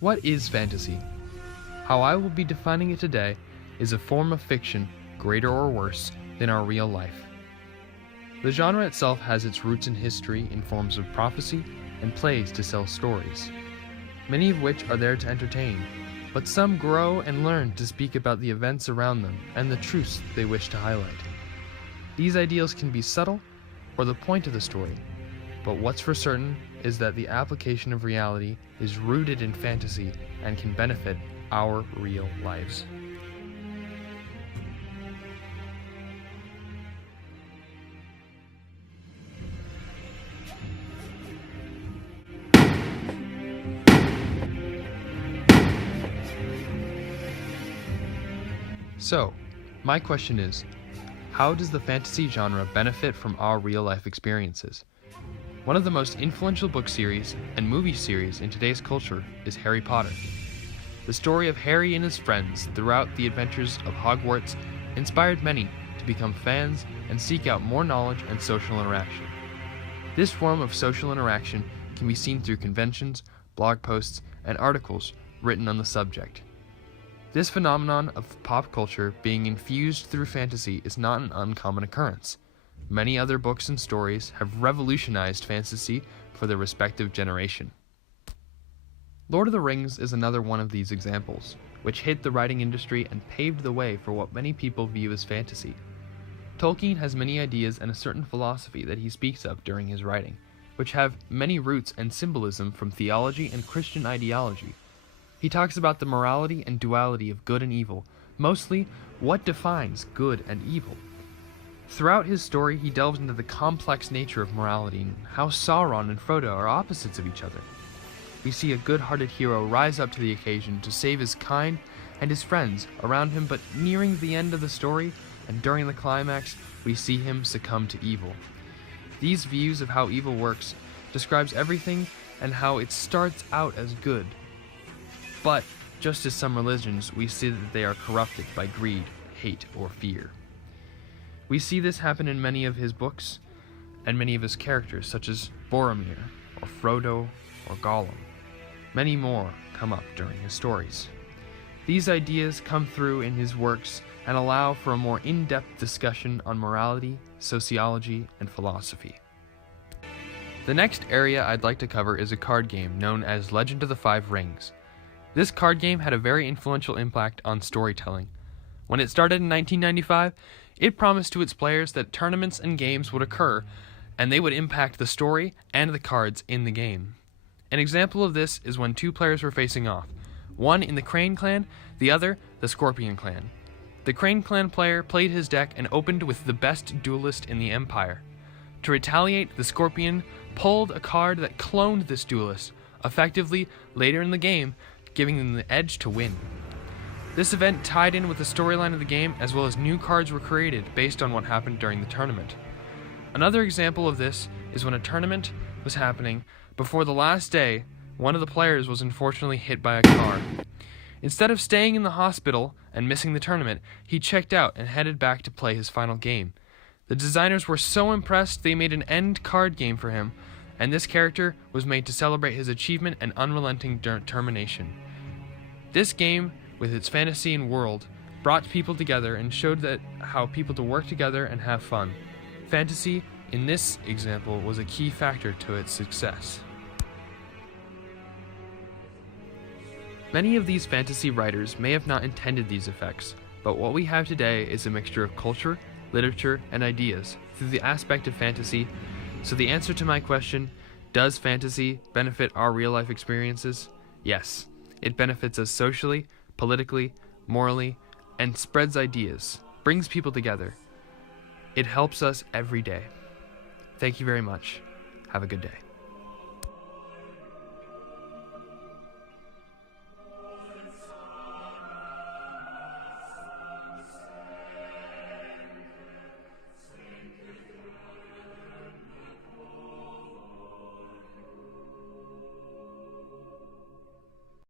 What is fantasy? How I will be defining it today is a form of fiction, greater or worse, than our real life. The genre itself has its roots in history in forms of prophecy and plays to sell stories, many of which are there to entertain, but some grow and learn to speak about the events around them and the truths they wish to highlight. These ideals can be subtle or the point of the story, but what's for certain is that the application of reality is rooted in fantasy and can benefit our real lives. So, my question is, how does the fantasy genre benefit from our real-life experiences? One of the most influential book series and movie series in today's culture is Harry Potter. The story of Harry and his friends throughout the adventures of Hogwarts inspired many to become fans and seek out more knowledge and social interaction. This form of social interaction can be seen through conventions, blog posts, and articles written on the subject. This phenomenon of pop culture being infused through fantasy is not an uncommon occurrence. Many other books and stories have revolutionized fantasy for their respective generation. Lord of the Rings is another one of these examples, which hit the writing industry and paved the way for what many people view as fantasy. Tolkien has many ideas and a certain philosophy that he speaks of during his writing, which have many roots and symbolism from theology and Christian ideology. He talks about the morality and duality of good and evil, mostly what defines good and evil. Throughout his story, he delves into the complex nature of morality and how Sauron and Frodo are opposites of each other. We see a good-hearted hero rise up to the occasion to save his kind and his friends around him, but nearing the end of the story and during the climax, we see him succumb to evil. These views of how evil works describes everything and how it starts out as good. But, just as some religions, we see that they are corrupted by greed, hate, or fear. We see this happen in many of his books and many of his characters, such as Boromir, or Frodo, or Gollum. Many more come up during his stories. These ideas come through in his works and allow for a more in-depth discussion on morality, sociology, and philosophy. The next area I'd like to cover is a card game known as Legend of the Five Rings. This card game had a very influential impact on storytelling. When it started in 1995, it promised to its players that tournaments and games would occur, and they would impact the story and the cards in the game. An example of this is when two players were facing off, one in the Crane clan, the other the Scorpion clan. The Crane clan player played his deck and opened with the best duelist in the Empire. To retaliate, the Scorpion pulled a card that cloned this duelist, effectively, later in the game, giving them the edge to win. This event tied in with the storyline of the game, as well as new cards were created based on what happened during the tournament. Another example of this is when a tournament was happening. Before the last day, one of the players was unfortunately hit by a car. Instead of staying in the hospital and missing the tournament, he checked out and headed back to play his final game. The designers were so impressed they made an end card game for him, and this character was made to celebrate his achievement and unrelenting determination. This game, with its fantasy and world, brought people together and showed that how people to work together and have fun. Fantasy, in this example, was a key factor to its success. Many of these fantasy writers may have not intended these effects, but what we have today is a mixture of culture, literature, and ideas through the aspect of fantasy. So the answer to my question, does fantasy benefit our real-life experiences? Yes. It benefits us socially, politically, morally, and spreads ideas, brings people together. It helps us every day. Thank you very much. Have a good day.